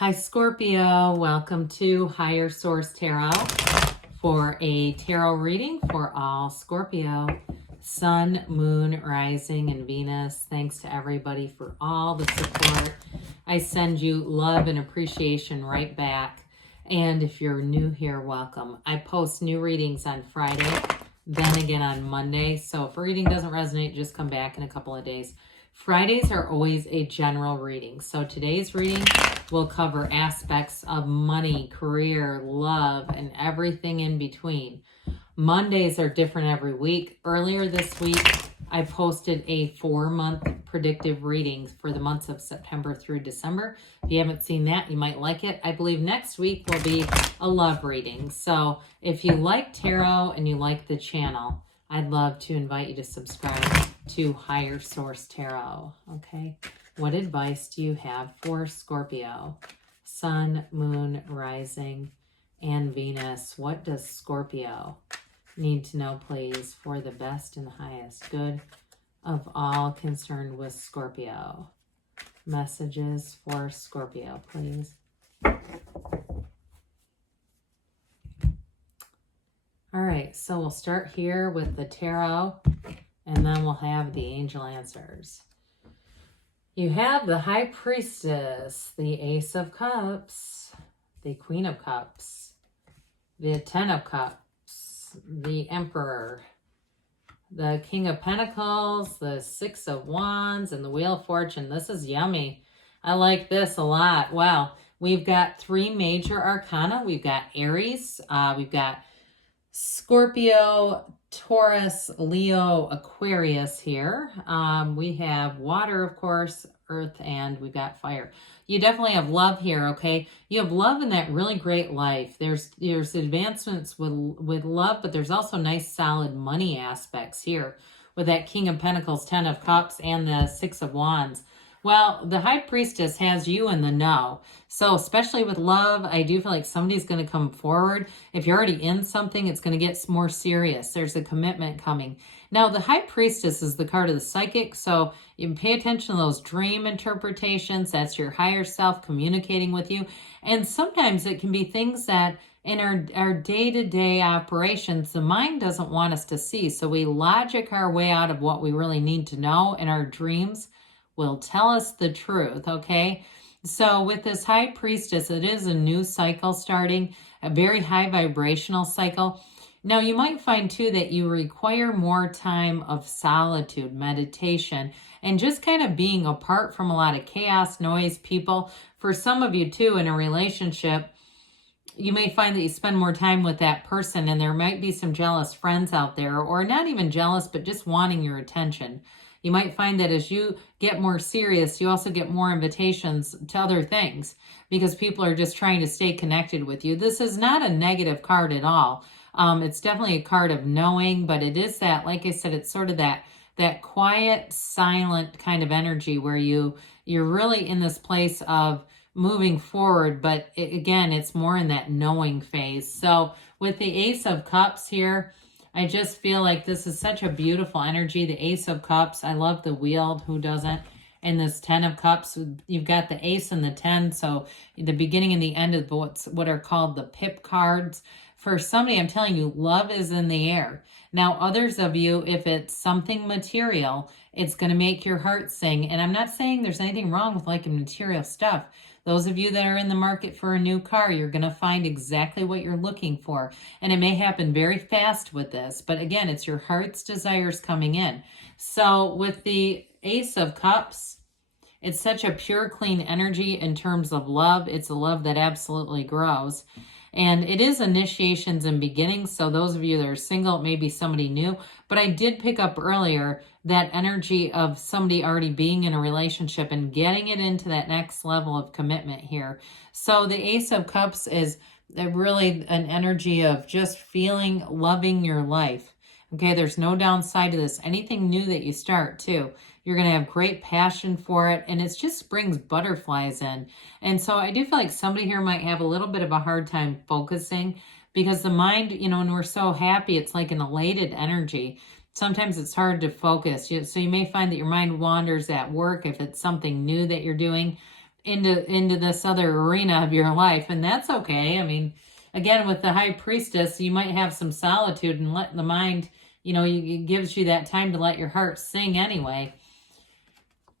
Hi Scorpio, welcome to Higher Source Tarot for a tarot reading for all Scorpio, Sun, Moon, Rising, and Venus. Thanks to everybody for all the support. I send you love and appreciation right back. And if you're new here, welcome. I post new readings on Friday, then again on Monday. So if a reading doesn't resonate, just come back in a couple of days. Fridays are always a general reading. So today's reading will cover aspects of money, career, love, and everything in between. Mondays are different every week. Earlier this week, I posted a 4-month predictive reading for the months of September through December. If you haven't seen that, you might like it. I believe next week will be a love reading. So if you like tarot and you like the channel, I'd love to invite you to subscribe to Higher Source Tarot, okay? What advice do you have for Scorpio? Sun, Moon, Rising, and Venus. What does Scorpio need to know, please, for the best and highest good of all concerned with Scorpio? Messages for Scorpio, please. All right, so we'll start here with the tarot, and then we'll have the angel answers. You have the High Priestess, the Ace of Cups, the Queen of Cups, the Ten of Cups, the Emperor, the King of Pentacles, the Six of Wands, and the Wheel of Fortune. This is yummy. I like this a lot. Wow. We've got 3 major arcana. We've got Aries. We've got Scorpio, Taurus, Leo, Aquarius here. We have water, of course, earth, and we've got fire. You definitely have love here, okay? You have love in that really great life. There's advancements with love, but there's also nice, solid money aspects here with that King of Pentacles, 10 of Cups, and the 6 of Wands. Well, the High Priestess has you in the know. So especially with love, I do feel like somebody's going to come forward. If you're already in something, it's going to get more serious. There's a commitment coming. Now, the High Priestess is the card of the psychic. So you can pay attention to those dream interpretations. That's your higher self communicating with you. And sometimes it can be things that in our day-to-day operations, the mind doesn't want us to see. So we logic our way out of what we really need to know, and our dreams will tell us the truth, okay? So with this High Priestess, it is a new cycle starting, a very high vibrational cycle. Now, you might find, too, that you require more time of solitude, meditation, and just kind of being apart from a lot of chaos, noise, people. For some of you, too, in a relationship, you may find that you spend more time with that person, and there might be some jealous friends out there, or not even jealous, but just wanting your attention. You might find that as you get more serious, you also get more invitations to other things because people are just trying to stay connected with you. This is not a negative card at all. It's definitely a card of knowing, but it is that, like I said, it's sort of that quiet, silent kind of energy where you're really in this place of moving forward, but again, it's more in that knowing phase. So with the Ace of Cups here, I just feel like this is such a beautiful energy. The Ace of Cups, I love the wheel, who doesn't? And this 10 of Cups, you've got the Ace and the 10, so the beginning and the end of what are called the pip cards. For somebody, I'm telling you, love is in the air. Now, others of you, if it's something material, it's going to make your heart sing. And I'm not saying there's anything wrong with liking material stuff. Those of you that are in the market for a new car, you're going to find exactly what you're looking for. And it may happen very fast with this. But again, it's your heart's desires coming in. So with the Ace of Cups, it's such a pure, clean energy in terms of love. It's a love that absolutely grows. And it is initiations and beginnings. So those of you that are single, it may be somebody new. But I did pick up earlier that energy of somebody already being in a relationship and getting it into that next level of commitment here. So the Ace of Cups is really an energy of just feeling, loving your life. Okay, there's no downside to this. Anything new that you start, too, you're going to have great passion for it, and it just brings butterflies in. And so I do feel like somebody here might have a little bit of a hard time focusing because the mind, when we're so happy, it's like an elated energy. Sometimes it's hard to focus. So you may find that your mind wanders at work if it's something new that you're doing. into this other arena of your life, and that's okay. I mean, again, with the High Priestess, you might have some solitude and let the mind, it gives you that time to let your heart sing anyway.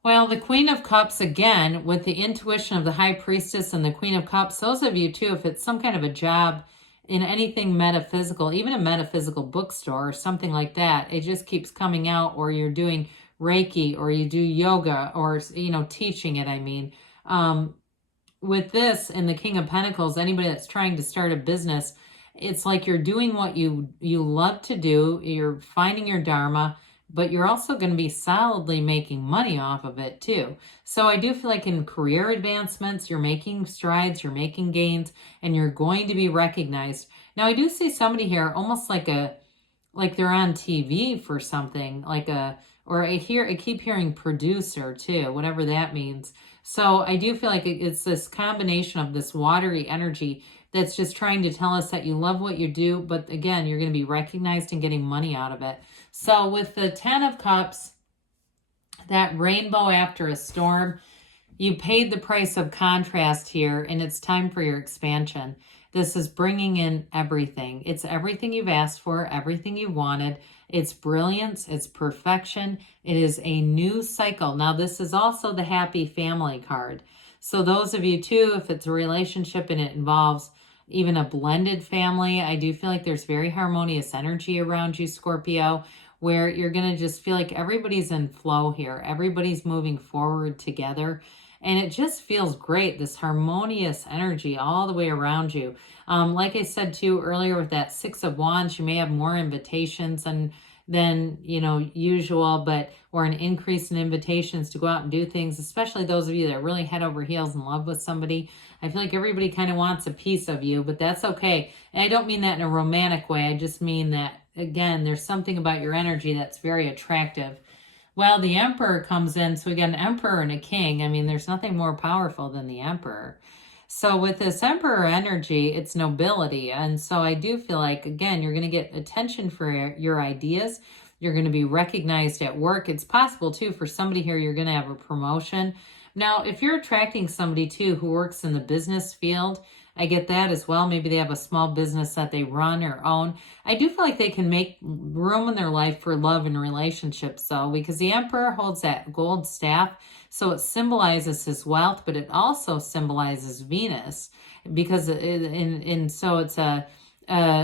Well, the Queen of Cups, again, with the intuition of the High Priestess and the Queen of Cups, those of you too, if it's some kind of a job in anything metaphysical, even a metaphysical bookstore or something like that, it just keeps coming out, or you're doing Reiki, or you do yoga, or, teaching it, I mean. With this and the King of Pentacles, anybody that's trying to start a business, it's like you're doing what you love to do, you're finding your dharma, but you're also going to be solidly making money off of it too. So I do feel like in career advancements, you're making strides, you're making gains, and you're going to be recognized. Now, I do see somebody here almost like they're on TV for something, or I keep hearing producer too, whatever that means. So I do feel like it's this combination of this watery energy that's just trying to tell us that you love what you do, but again, you're going to be recognized and getting money out of it. So with the 10 of Cups, that rainbow after a storm, you paid the price of contrast here, and it's time for your expansion. This is bringing in everything. It's everything you've asked for, everything you wanted. It's brilliance, it's perfection. It is a new cycle. Now, this is also the happy family card. So those of you too, if it's a relationship and it involves even a blended family, I do feel like there's very harmonious energy around you, Scorpio, where you're going to just feel like everybody's in flow here. Everybody's moving forward together. And it just feels great, this harmonious energy all the way around you. Like I said too earlier with that 6 of Wands, you may have more invitations than usual, or an increase in invitations to go out and do things, especially those of you that are really head over heels in love with somebody. I feel like everybody kind of wants a piece of you, but that's okay. And I don't mean that in a romantic way. I just mean that, again, there's something about your energy that's very attractive. Well, the Emperor comes in, so we got an Emperor and a King. I mean, there's nothing more powerful than the Emperor. So with this Emperor energy, it's nobility. And so I do feel like, again, you're going to get attention for your ideas. You're going to be recognized at work. It's possible, too, for somebody here, you're going to have a promotion. Now, if you're attracting somebody, too, who works in the business field, I get that as well. Maybe they have a small business that they run or own. I do feel like they can make room in their life for love and relationships, though, because the Emperor holds that gold staff. So it symbolizes his wealth, but it also symbolizes Venus, because so it's a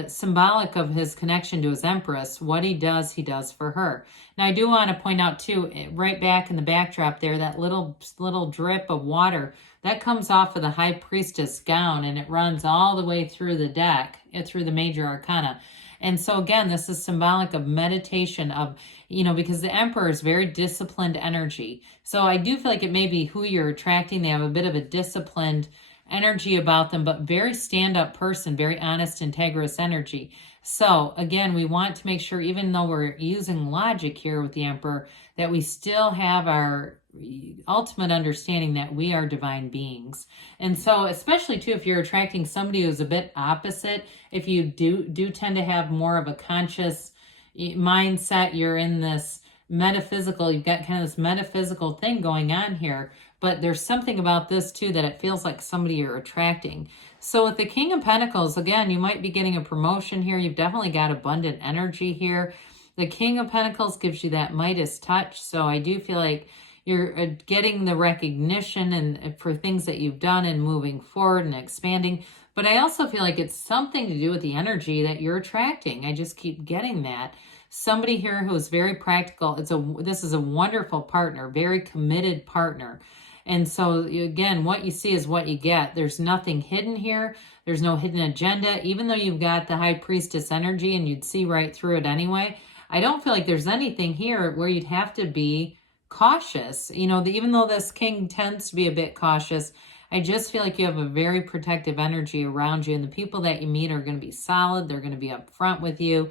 symbolic of his connection to his Empress. What he does for her. Now, I do want to point out, too, right back in the backdrop there, that little drip of water, that comes off of the High Priestess gown, and it runs all the way through the deck, through the major arcana. And so, again, this is symbolic of meditation, because the Emperor is very disciplined energy. So I do feel like it may be who you're attracting. They have a bit of a disciplined energy about them, but very stand-up person, very honest, integrous energy. So again, we want to make sure, even though we're using logic here with the Emperor, that we still have our ultimate understanding that we are divine beings. And so, especially too, if you're attracting somebody who's a bit opposite, if you do tend to have more of a conscious mindset, you're in this metaphysical, you've got kind of this metaphysical thing going on here, but there's something about this too that it feels like somebody you're attracting. So with the King of Pentacles, again, you might be getting a promotion here. You've definitely got abundant energy here. The King of Pentacles gives you that Midas touch. So I do feel like you're getting the recognition and for things that you've done and moving forward and expanding. But I also feel like it's something to do with the energy that you're attracting. I just keep getting that. Somebody here who is very practical. This is a wonderful partner, very committed partner. And so, again, what you see is what you get. There's nothing hidden here. There's no hidden agenda. Even though you've got the High Priestess energy and you'd see right through it anyway, I don't feel like there's anything here where you'd have to be cautious. Even though this King tends to be a bit cautious, I just feel like you have a very protective energy around you. And the people that you meet are going to be solid. They're going to be upfront with you.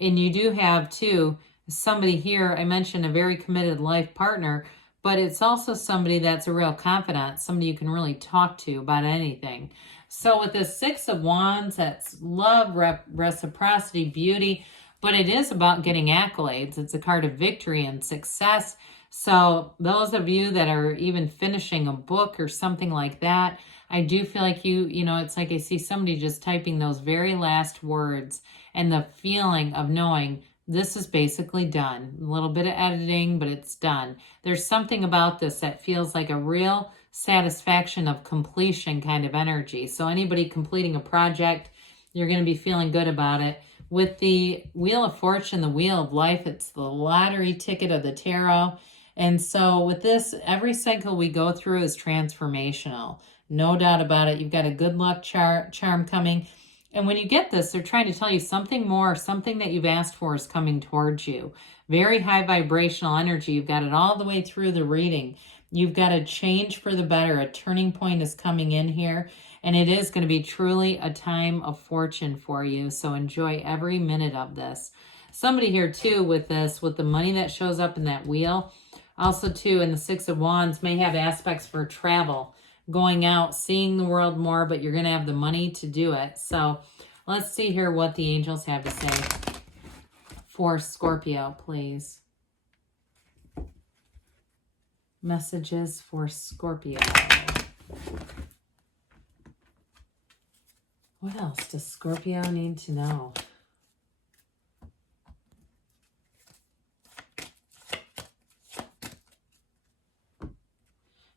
And you do have, too, somebody here, I mentioned a very committed life partner, but it's also somebody that's a real confidant, somebody you can really talk to about anything. So with the 6 of Wands, that's love, reciprocity, beauty, but it is about getting accolades. It's a card of victory and success. So those of you that are even finishing a book or something like that, I do feel like you know, it's like I see somebody just typing those very last words, and the feeling of knowing this is basically done. A little bit of editing, but it's done. There's something about this that feels like a real satisfaction of completion kind of energy. So anybody completing a project, you're going to be feeling good about it. With the Wheel of Fortune, the Wheel of Life, it's the lottery ticket of the tarot. And so with this, every cycle we go through is transformational. No doubt about it. You've got a good luck charm coming. And when you get this, they're trying to tell you something more, something that you've asked for is coming towards you. Very high vibrational energy. You've got it all the way through the reading. You've got a change for the better. A turning point is coming in here. And it is going to be truly a time of fortune for you. So enjoy every minute of this. Somebody here too with this, with the money that shows up in that wheel. Also too, in the Six of Wands, may have aspects for travel, going out, seeing the world more, but you're going to have the money to do it. So let's see here what the angels have to say for Scorpio, please. Messages for Scorpio. What else does Scorpio need to know?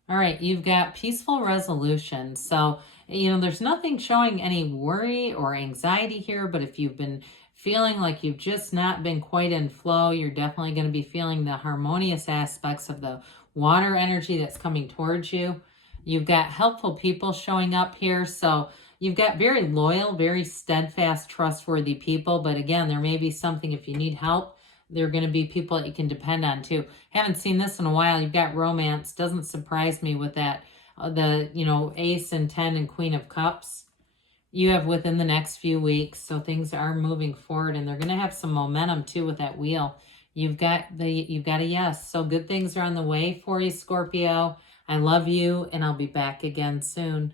All right, you've got peaceful resolution. So, you know, there's nothing showing any worry or anxiety here, but if you've been feeling like you've just not been quite in flow, you're definitely going to be feeling the harmonious aspects of the water energy that's coming towards you. You've got helpful people showing up here. So you've got very loyal, very steadfast, trustworthy people. But again, there may be something if you need help. They're going to be people that you can depend on too. Haven't seen this in a while. You've got romance. Doesn't surprise me with that. The, you know, Ace and 10 and Queen of Cups. You have within the next few weeks. So things are moving forward, and they're going to have some momentum too with that wheel. You've got a yes. So good things are on the way for you, Scorpio. I love you, and I'll be back again soon.